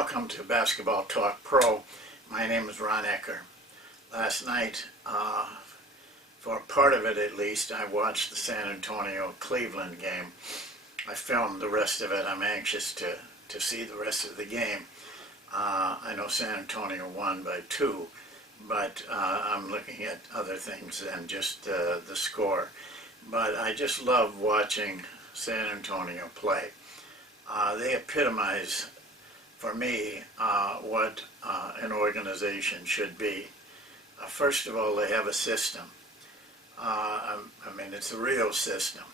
Welcome to Basketball Talk Pro. My name is Ron Ecker. Last night, for part of it at least, I watched the San Antonio-Cleveland game. I filmed the rest of it. I'm anxious to see the rest of the game. I know San Antonio won by 2, but I'm looking at other things than just the score. But I just love watching San Antonio play. They epitomize, for me, what an organization should be. First of all, they have a system. I mean, it's a real system,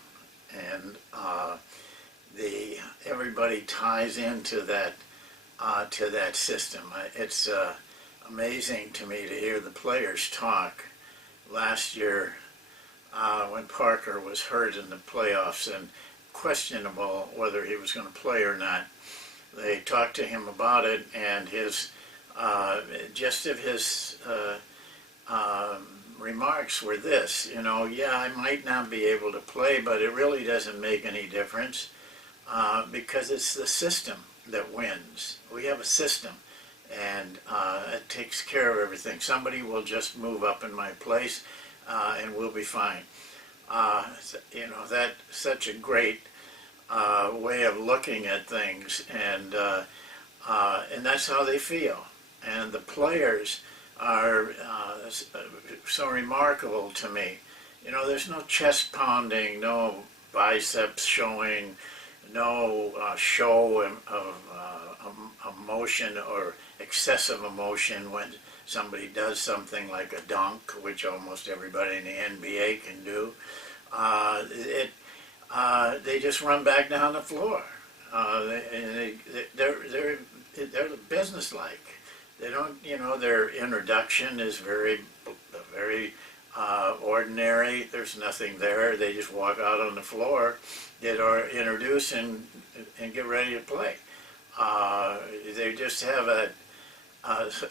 and everybody ties into that system. It's amazing to me to hear the players talk. Last year, when Parker was hurt in the playoffs and questionable whether he was going to play or not, they talked to him about it, and his remarks were this: yeah, I might not be able to play, but it really doesn't make any difference because it's the system that wins. We have a system, and it takes care of everything. Somebody will just move up in my place, and we'll be fine. That's such a great way of looking at things, and that's how they feel. And the players are so remarkable to me. There's no chest pounding, no biceps showing, no show of emotion or excessive emotion when somebody does something like a dunk, which almost everybody in the NBA can do. They just run back down the floor. They're businesslike. They don't, their introduction is very ordinary. There's nothing there. They just walk out on the floor, get introduced, and get ready to play. They just have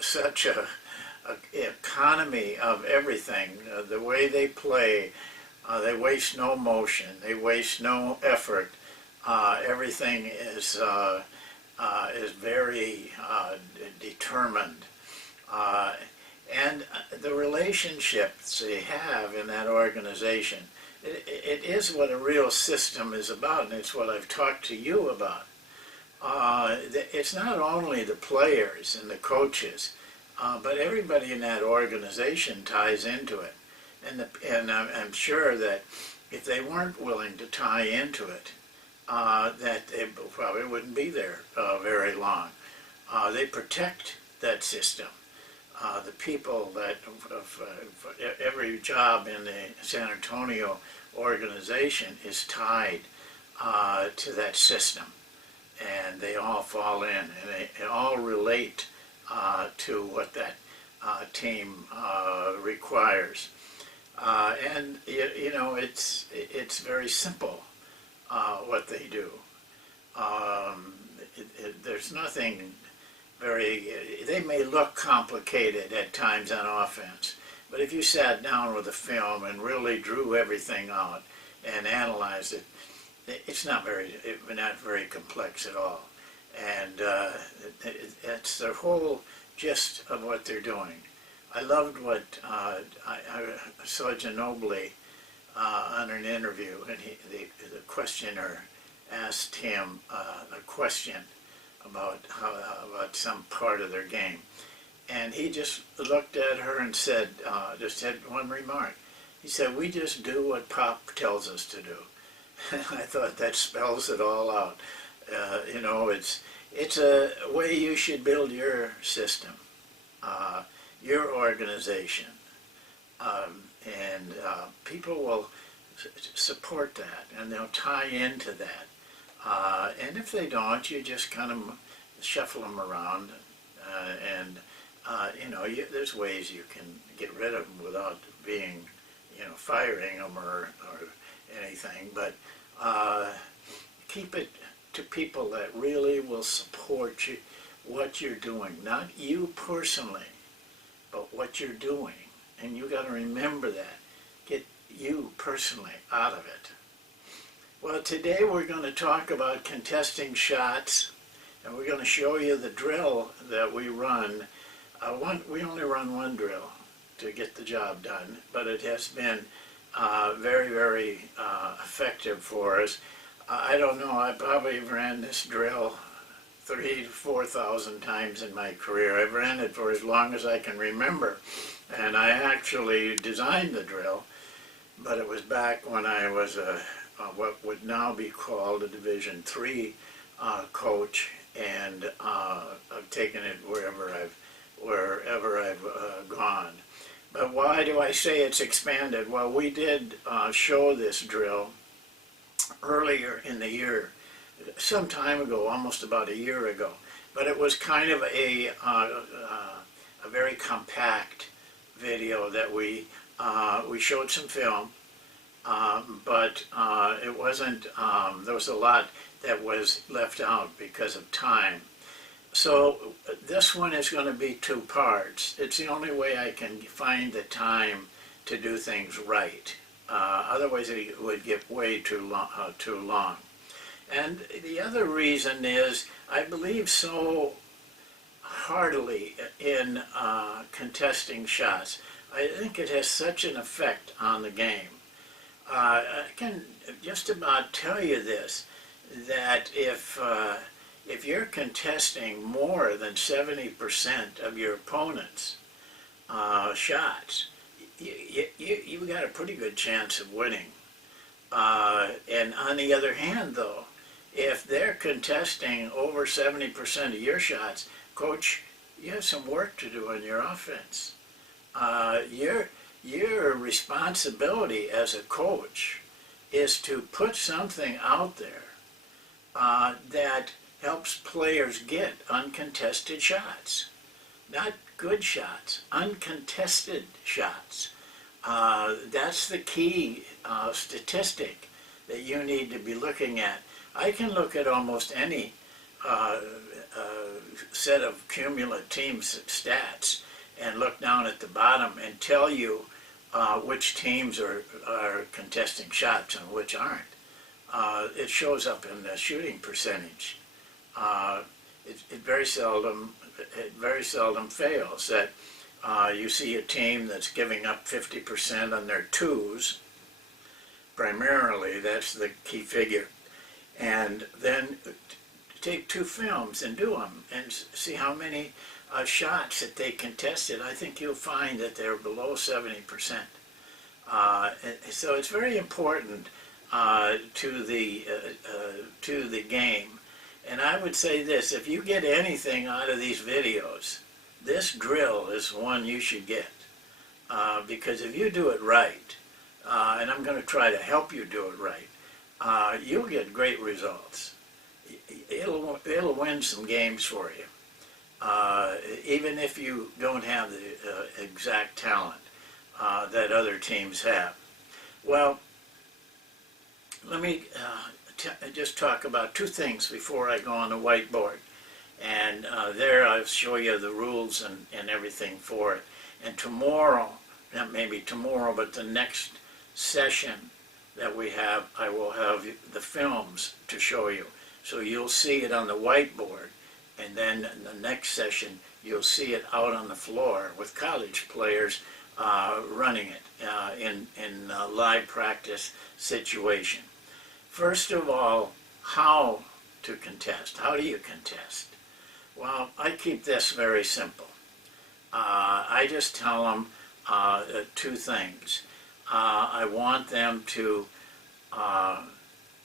such a economy of everything. The way they play, they waste no motion. They waste no effort. Everything is very determined. And the relationships they have in that organization, it is what a real system is about, and it's what I've talked to you about. It's not only the players and the coaches, but everybody in that organization ties into it. And I'm sure that if they weren't willing to tie into it, that they probably wouldn't be there very long. They protect that system. The people that every job in the San Antonio organization is tied to that system, and they all fall in, and they all relate to what that team requires. And it's very simple what they do. There's nothing they may look complicated at times on offense, but if you sat down with a film and really drew everything out and analyzed it, it's not very complex at all. And it's the whole gist of what they're doing. I loved what I saw Ginobili on an interview, and the questioner asked him a question about some part of their game, and he just looked at her and said, just had one remark. He said, "We just do what Pop tells us to do." And I thought that spells it all out. It's a way you should build your system, your organization, and people will support that, and they'll tie into that. And if they don't, you just kind of shuffle them around, and there's ways you can get rid of them without being, firing them or anything. But keep it to people that really will support you, what you're doing, not you personally, but what you're doing. And you got to remember that. Get you personally out of it. Well, today we're going to talk about contesting shots and we're going to show you the drill that we run. We only run one drill to get the job done, but it has been very, very effective for us. I don't know, I probably ran this drill 3,000 to 4,000 times in my career. I've ran it for as long as I can remember, and I actually designed the drill, but it was back when I was what would now be called a Division III coach, and I've taken it wherever I've gone. But why do I say it's expanded? Well, we did show this drill earlier in the year, some time ago, almost about a year ago. But it was kind of a very compact video that we showed some film, but it wasn't. There was a lot that was left out because of time. So this one is going to be two parts. It's the only way I can find the time to do things right. Otherwise it would get way too long. And the other reason is I believe so heartily in contesting shots. I think it has such an effect on the game. I can just about tell you this, that if you're contesting more than 70% of your opponent's shots, you've got a pretty good chance of winning. And on the other hand, though, if they're contesting over 70% of your shots, coach, you have some work to do on your offense. Your responsibility as a coach is to put something out there that helps players get uncontested shots. Not good shots, uncontested shots. That's the key statistic that you need to be looking at. I can look at almost any set of cumulative team stats and look down at the bottom and tell you which teams are contesting shots and which aren't. It shows up in the shooting percentage. It very seldom fails that you see a team that's giving up 50% on their twos. Primarily, that's the key figure. And then take two films and do them and see how many shots that they contested. I think you'll find that they're below 70%. So it's very important to the game. And I would say this, if you get anything out of these videos, this drill is one you should get. Because if you do it right, and I'm going to try to help you do it right, you'll get great results. It'll win some games for you, even if you don't have the exact talent that other teams have. Well, let me just talk about two things before I go on the whiteboard. And there I'll show you the rules and everything for it. And tomorrow, not maybe tomorrow, but the next session that we have, I will have the films to show you. So you'll see it on the whiteboard, and then in the next session, you'll see it out on the floor with college players running it in a live practice situation. First of all, how to contest. How do you contest? Well, I keep this very simple. I just tell them two things. I want them to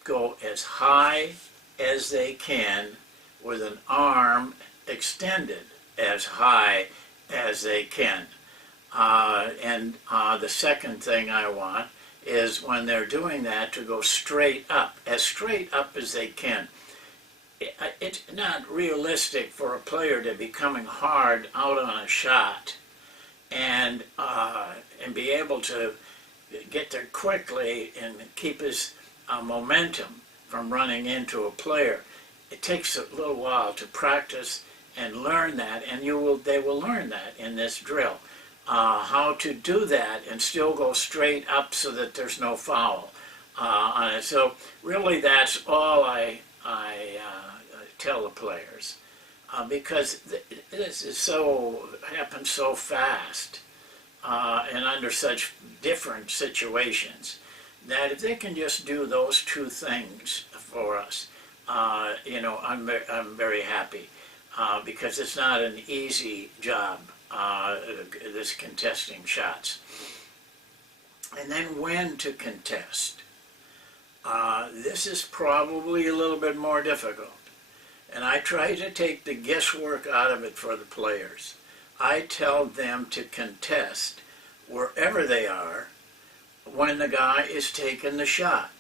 go as high as they can with an arm extended as high as they can. And the second thing I want is when they're doing that to go straight up as they can. It's not realistic for a player to be coming hard out on a shot and be able to get there quickly and keep his momentum from running into a player. It takes a little while to practice and learn that, and they will learn that in this drill. How to do that and still go straight up so that there's no foul on it. So really that's all I tell the players, because this is happens so fast and under such different situations, that if they can just do those two things for us, I'm very happy, because it's not an easy job, this contesting shots. And then when to contest. This is probably a little bit more difficult. And I try to take the guesswork out of it for the players. I tell them to contest wherever they are when the guy is taking the shot.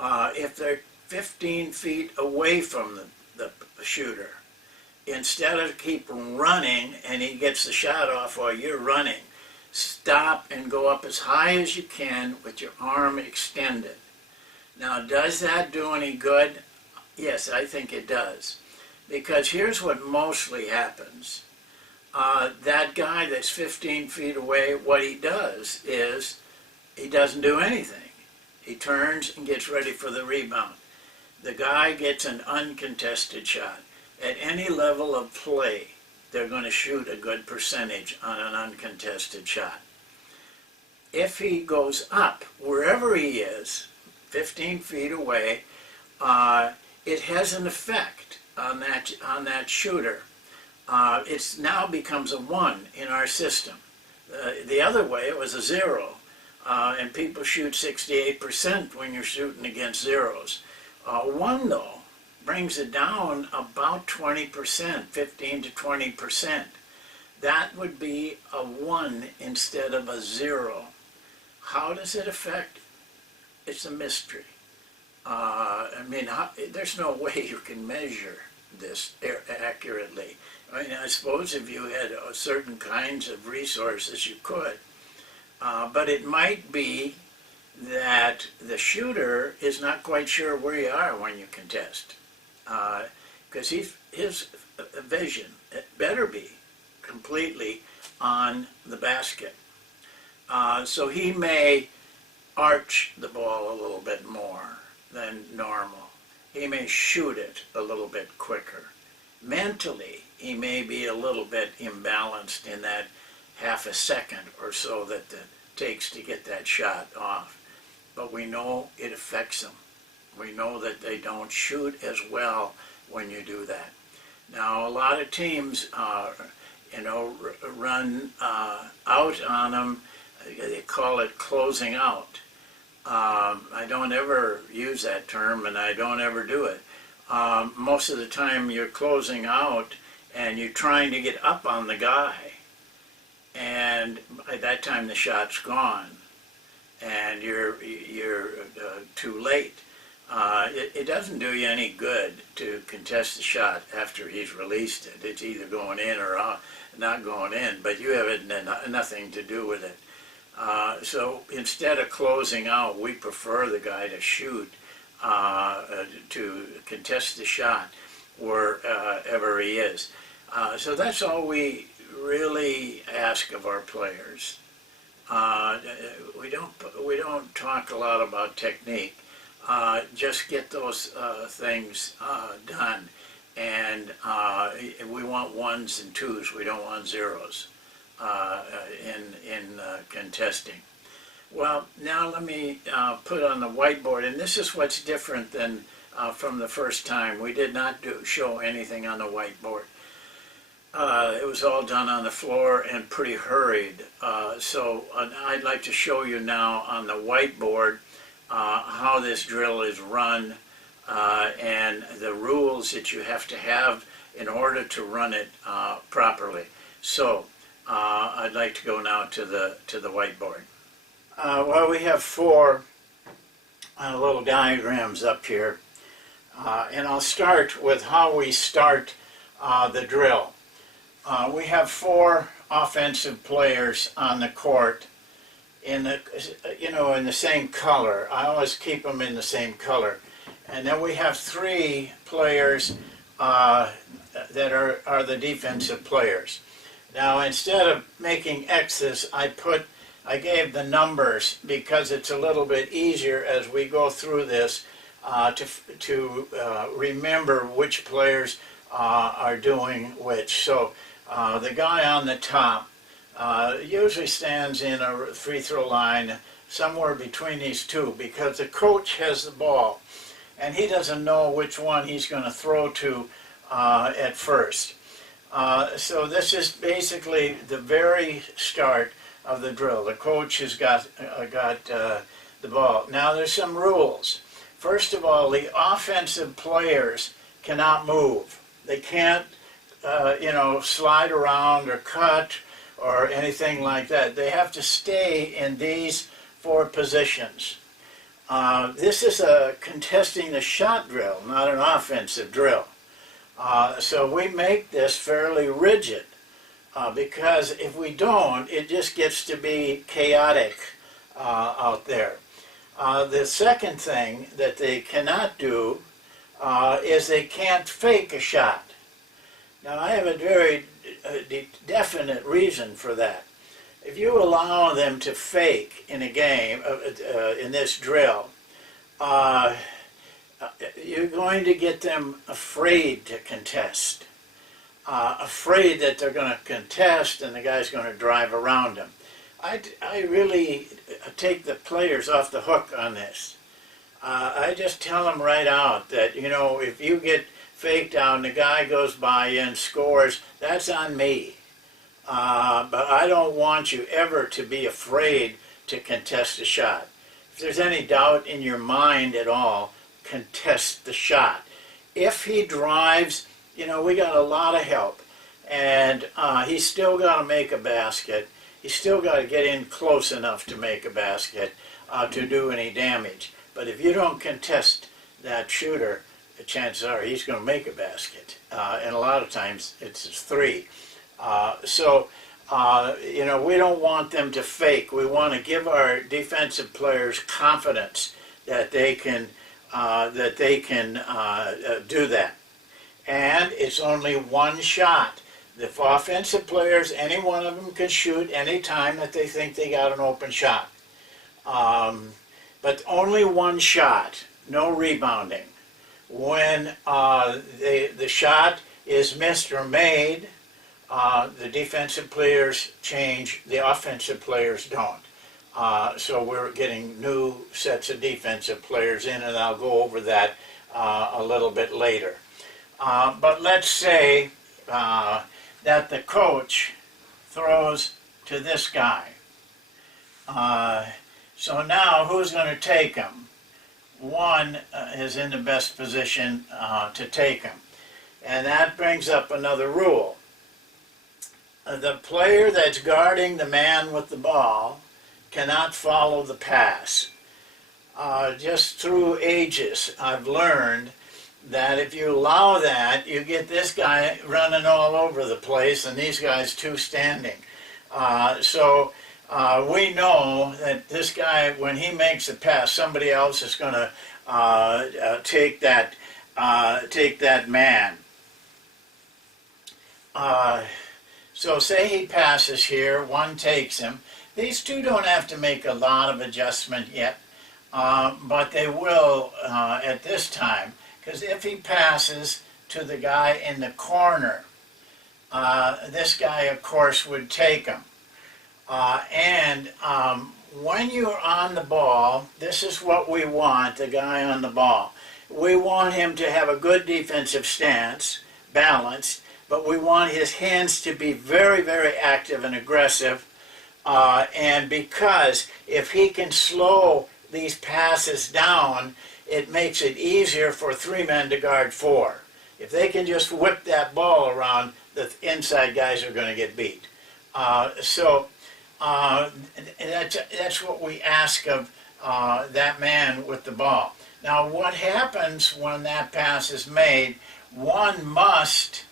If they're 15 feet away from the shooter, instead of keep running and he gets the shot off while you're running, stop and go up as high as you can with your arm extended. Now, does that do any good? Yes, I think it does. Because here's what mostly happens. That guy that's 15 feet away, what he does is he doesn't do anything. He turns and gets ready for the rebound. The guy gets an uncontested shot. At any level of play, they're going to shoot a good percentage on an uncontested shot. If he goes up, wherever he is, 15 feet away, it has an effect on that shooter. It now becomes a 1 in our system. The other way, it was a 0, and people shoot 68% when you're shooting against zeros. 1, though, brings it down about 20%, 15 to 20%. That would be a 1 instead of a 0. How does it affect? It's a mystery. There's no way you can measure this accurately. I suppose if you had certain kinds of resources, you could. But it might be that the shooter is not quite sure where you are when you contest. Because his vision, it better be completely on the basket. So he may arch the ball a little bit more than normal. He may shoot it a little bit quicker. Mentally, he may be a little bit imbalanced in that half a second or so that it takes to get that shot off. But we know it affects them. We know that they don't shoot as well when you do that. Now, a lot of teams, run out on them. They call it closing out. I don't ever use that term, and I don't ever do it. Most of the time you're closing out and you're trying to get up on the guy, and by that time the shot's gone and you're too late. It doesn't do you any good to contest the shot after he's released it. It's either going in or not going in, but you have nothing to do with it. So instead of closing out, we prefer the guy to shoot, to contest the shot wherever he is. So that's all we really ask of our players. We don't talk a lot about technique. Just get those things done, and we want 1s and 2s. We don't want 0s. In contesting. Well, now let me put on the whiteboard, and this is what's different than from the first time. We did not show anything on the whiteboard. It was all done on the floor and pretty hurried. So I'd like to show you now on the whiteboard how this drill is run and the rules that you have to have in order to run it properly. So I'd like to go now to the whiteboard. Well, we have 4 little diagrams up here, and I'll start with how we start the drill. We have 4 offensive players on the court in the same color. I always keep them in the same color, and then we have 3 players that are the defensive players. Now, instead of making X's, I gave the numbers because it's a little bit easier as we go through this to remember which players are doing which. So the guy on the top usually stands in a free throw line somewhere between these two, because the coach has the ball and he doesn't know which one he's going to throw to at first. So this is basically the very start of the drill. The coach has got the ball. Now there's some rules. First of all, the offensive players cannot move. They can't, slide around or cut or anything like that. They have to stay in these 4 positions. This is a contesting the shot drill, not an offensive drill. So we make this fairly rigid, because if we don't, it just gets to be chaotic out there. The second thing that they cannot do is they can't fake a shot. Now I have a very definite reason for that. If you allow them to fake in a game, in this drill, you're going to get them afraid to contest, afraid that they're going to contest and the guy's going to drive around them. I really take the players off the hook on this. I just tell them right out that, if you get faked out and the guy goes by you and scores, that's on me. But I don't want you ever to be afraid to contest a shot. If there's any doubt in your mind at all, contest the shot. If he drives, we got a lot of help, and he's still got to make a basket. He's still got to get in close enough to make a basket to do any damage. But if you don't contest that shooter, the chances are he's going to make a basket, and a lot of times it's 3. We don't want them to fake. We want to give our defensive players confidence that they can do that. And it's only 1 shot. The offensive players, any one of them can shoot any time that they think they got an open shot. But only 1 shot, no rebounding. When the shot is missed or made, the defensive players change, the offensive players don't. So we're getting new sets of defensive players in, and I'll go over that a little bit later. But let's say that the coach throws to this guy. So now who's going to take him? One is in the best position to take him. And that brings up another rule. The player that's guarding the man with the ball cannot follow the pass. Just through ages, I've learned that if you allow that, you get this guy running all over the place and these guys 2 standing. So we know that this guy, when he makes a pass, somebody else is going to take that man. So say he passes here, 1 takes him. These 2 don't have to make a lot of adjustment yet, but they will at this time, because if he passes to the guy in the corner, this guy, of course, would take him. When you're on the ball, this is what we want, the guy on the ball. We want him to have a good defensive stance, balanced, but we want his hands to be very, very active and aggressive. And because if he can slow these passes down, it makes it easier for 3 men to guard 4. If they can just whip that ball around, the inside guys are going to get beat. That's what we ask of that man with the ball. Now what happens when that pass is made, one must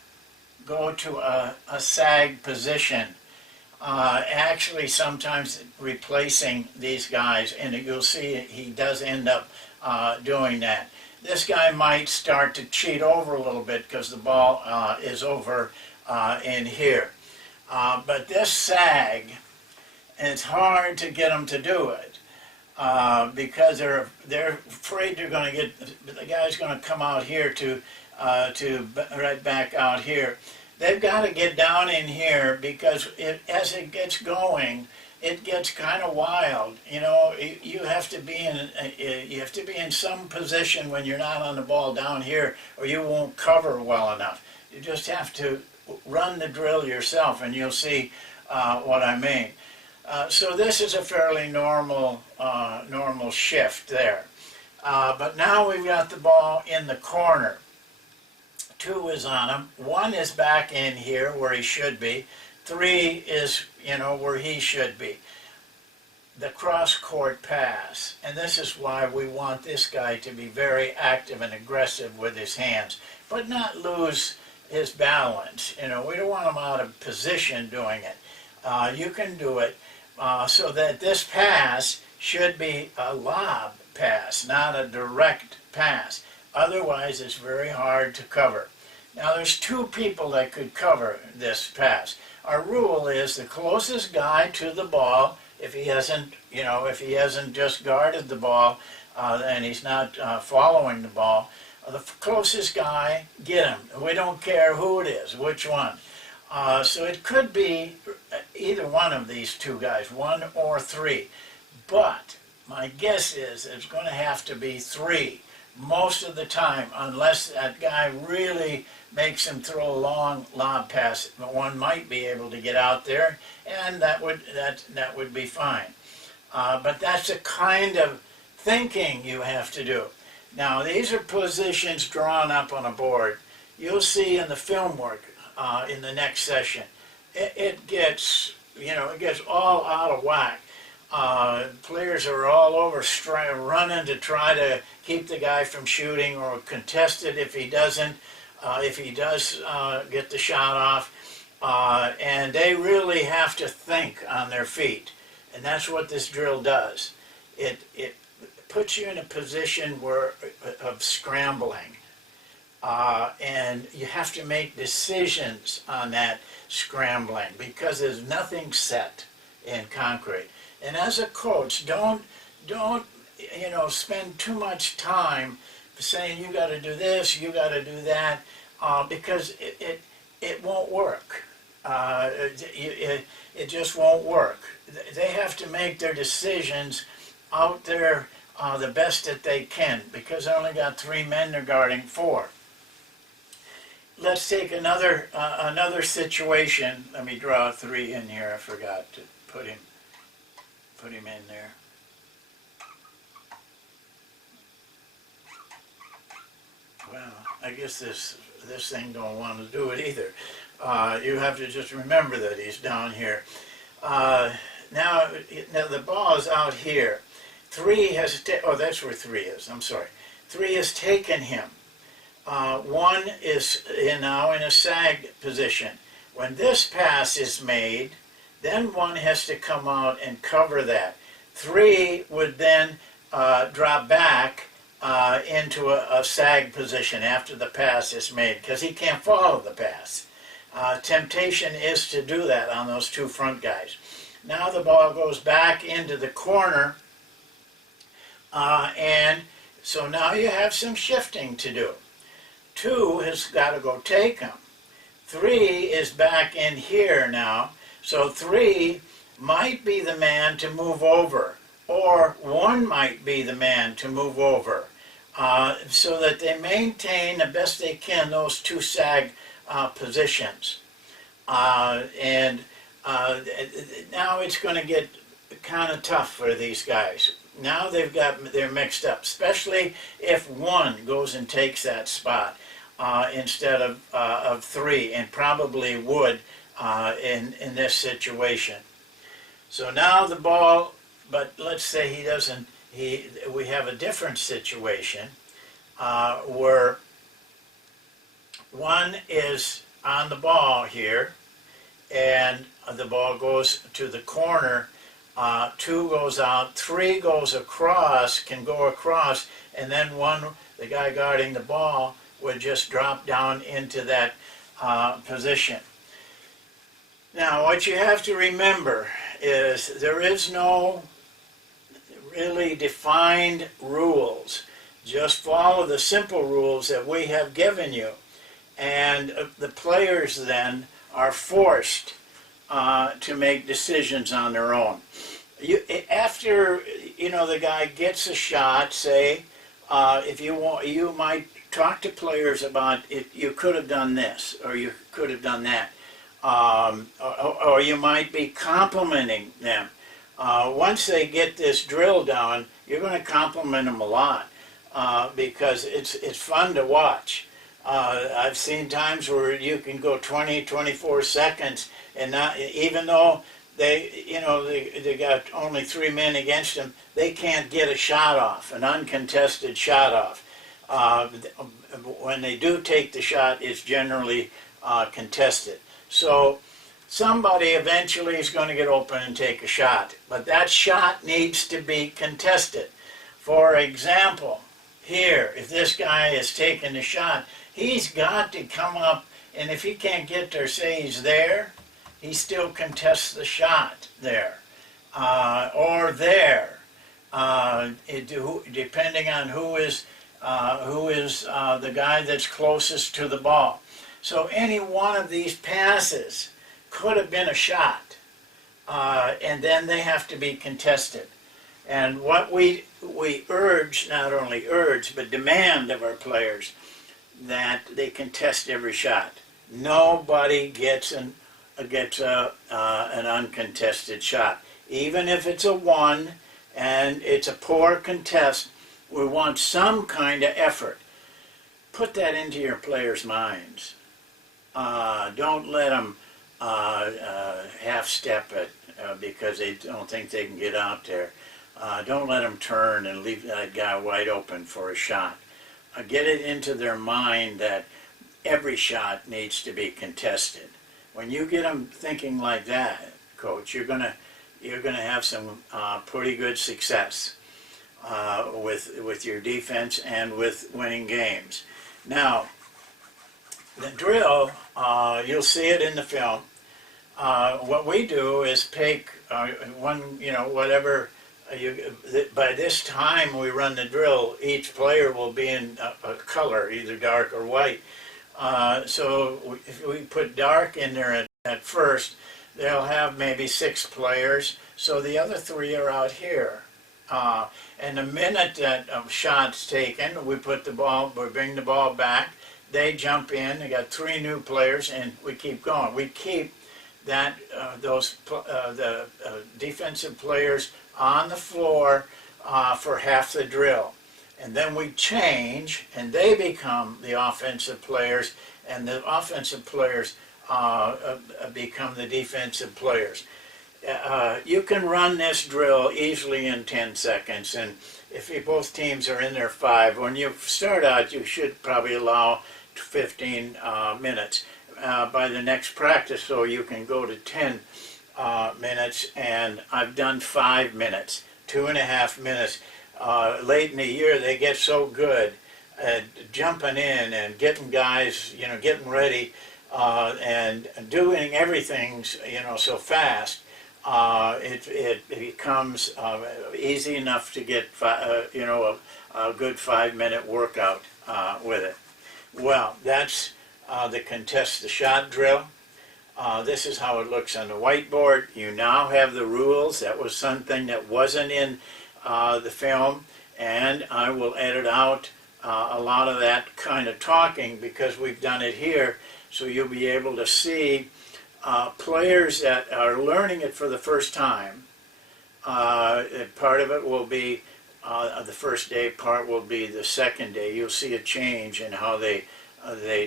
go to a sag position. Actually sometimes replacing these guys, and you'll see he does end up doing that. This guy might start to cheat over a little bit because the ball is over in here. But this sag, it's hard to get him to do it. because they're afraid they're going to get, the guy's going to come out here to right back out here. They've got to get down in here because as it gets going, it gets kind of wild. You know, you have to be in some position when you're not on the ball down here, or you won't cover well enough. You just have to run the drill yourself, and you'll see what I mean. So this is a fairly normal shift there. But now we've got the ball in the corner. 2 is on him. 1 is back in here where he should be. 3 is, where he should be. The cross-court pass. And this is why we want this guy to be very active and aggressive with his hands, but not lose his balance. We don't want him out of position doing it. You can do it so that this pass should be a lob pass, not a direct pass. Otherwise, it's very hard to cover. Now, there's 2 people that could cover this pass. Our rule is the closest guy to the ball, if he hasn't just guarded the ball and he's not following the ball, the closest guy, get him. We don't care who it is, which one. So it could be either one of these 2 guys, 1 or 3. But my guess is it's going to have to be 3 most of the time, unless that guy really makes him throw a long lob pass. One might be able to get out there, and that would be fine. But that's the kind of thinking you have to do. Now, these are positions drawn up on a board. You'll see in the film work in the next session. It gets all out of whack. Players are all over running to try to keep the guy from shooting, or contest it if he doesn't. If he does get the shot off, and they really have to think on their feet, and that's what this drill does. It puts you in a position of scrambling, and you have to make decisions on that scrambling because there's nothing set in concrete. And as a coach, don't spend too much time saying you got to do this, you got to do that, because it won't work. It just won't work. They have to make their decisions out there the best that they can, because they only got 3 men they're guarding 4. Let's take another situation. Let me draw a 3 in here. I forgot to put him in there. Well, I guess this thing don't want to do it either. You have to just remember that he's down here. Now the ball is out here. 3 has that's where 3 is. I'm sorry. 3 has taken him. 1 is now in a sagged position. When this pass is made, then 1 has to come out and cover that. 3 would then drop back into a sag position after the pass is made, because he can't follow the pass. Temptation is to do that on those 2 front guys. Now the ball goes back into the corner, and so now you have some shifting to do. 2 has got to go take him. 3 is back in here now, so 3 might be the man to move over, or 1 might be the man to move over, so that they maintain the best they can those 2 sag positions. And now it's going to get kind of tough for these guys. Now they're mixed up, especially if 1 goes and takes that spot instead of 3, and probably would in this situation. So now the ball, but let's say he doesn't. We have a different situation where 1 is on the ball here, and the ball goes to the corner. 2 goes out, 3 goes across, can go across, and then 1, the guy guarding the ball, would just drop down into that position. Now, what you have to remember is there is no really defined rules. Just follow the simple rules that we have given you. And the players then are forced to make decisions on their own. After the guy gets a shot, say, if you want, you might talk to players about if you could have done this or you could have done that, or you might be complimenting them. Once they get this drill down, you're going to compliment them a lot because it's fun to watch. I've seen times where you can go 24 seconds and not, even though they got only 3 men against them, they can't get a shot off, an uncontested shot off. When they do take the shot, it's generally contested. So somebody eventually is going to get open and take a shot, but that shot needs to be contested. For example, here, if this guy is taking the shot, he's got to come up, and if he can't get there, say he's there, he still contests the shot there, or there, depending on who is the guy that's closest to the ball. So any one of these passes could have been a shot, and then they have to be contested. And what we urge, not only urge, but demand of our players, that they contest every shot. Nobody gets an uncontested shot. Even if it's a 1 and it's a poor contest, we want some kind of effort. Put that into your players' minds. Don't let them half-step it because they don't think they can get out there. Don't let them turn and leave that guy wide open for a shot. Get it into their mind that every shot needs to be contested. When you get them thinking like that, Coach, you're gonna have some pretty good success with your defense and with winning games. Now, the drill, you'll see it in the film. What we do is pick whatever. By this time we run the drill, each player will be in a color, either dark or white. So if we put dark in there at first, they'll have maybe 6 players, so the other 3 are out here. And the minute that a shot's taken, we bring the ball back, they jump in, they got 3 new players, and we keep going. We keep the defensive players on the floor for half the drill. And then we change, and they become the offensive players, and the offensive players become the defensive players. You can run this drill easily in 10 seconds, and if both teams are in their 5, when you start out, you should probably allow 15 minutes. By the next practice, so you can go to 10 minutes, and I've done 5 minutes, 2.5 minutes. Late in the year, they get so good at jumping in and getting guys, getting ready, and doing everything, so fast. It becomes easy enough to get, a good 5-minute workout with it. Well, that's the contest the shot drill. This is how it looks on the whiteboard. You now have the rules. That was something that wasn't in the film, and I will edit out a lot of that kind of talking because we've done it here, so you'll be able to see players that are learning it for the first time. Part of it will be the first day, part will be the second day. You'll see a change in how they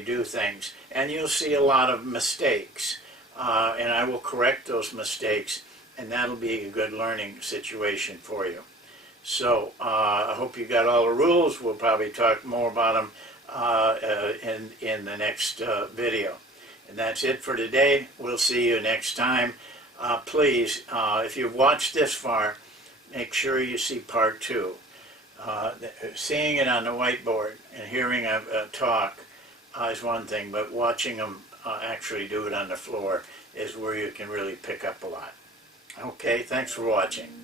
do things, and you'll see a lot of mistakes, and I will correct those mistakes, and that'll be a good learning situation for you. So I hope you got all the rules. We'll probably talk more about them in the next video. And that's it for today. We'll see you next time. Please, if you've watched this far, make sure you see part 2. Seeing it on the whiteboard and hearing a talk is one thing, but watching them actually do it on the floor is where you can really pick up a lot. Okay, thanks for watching.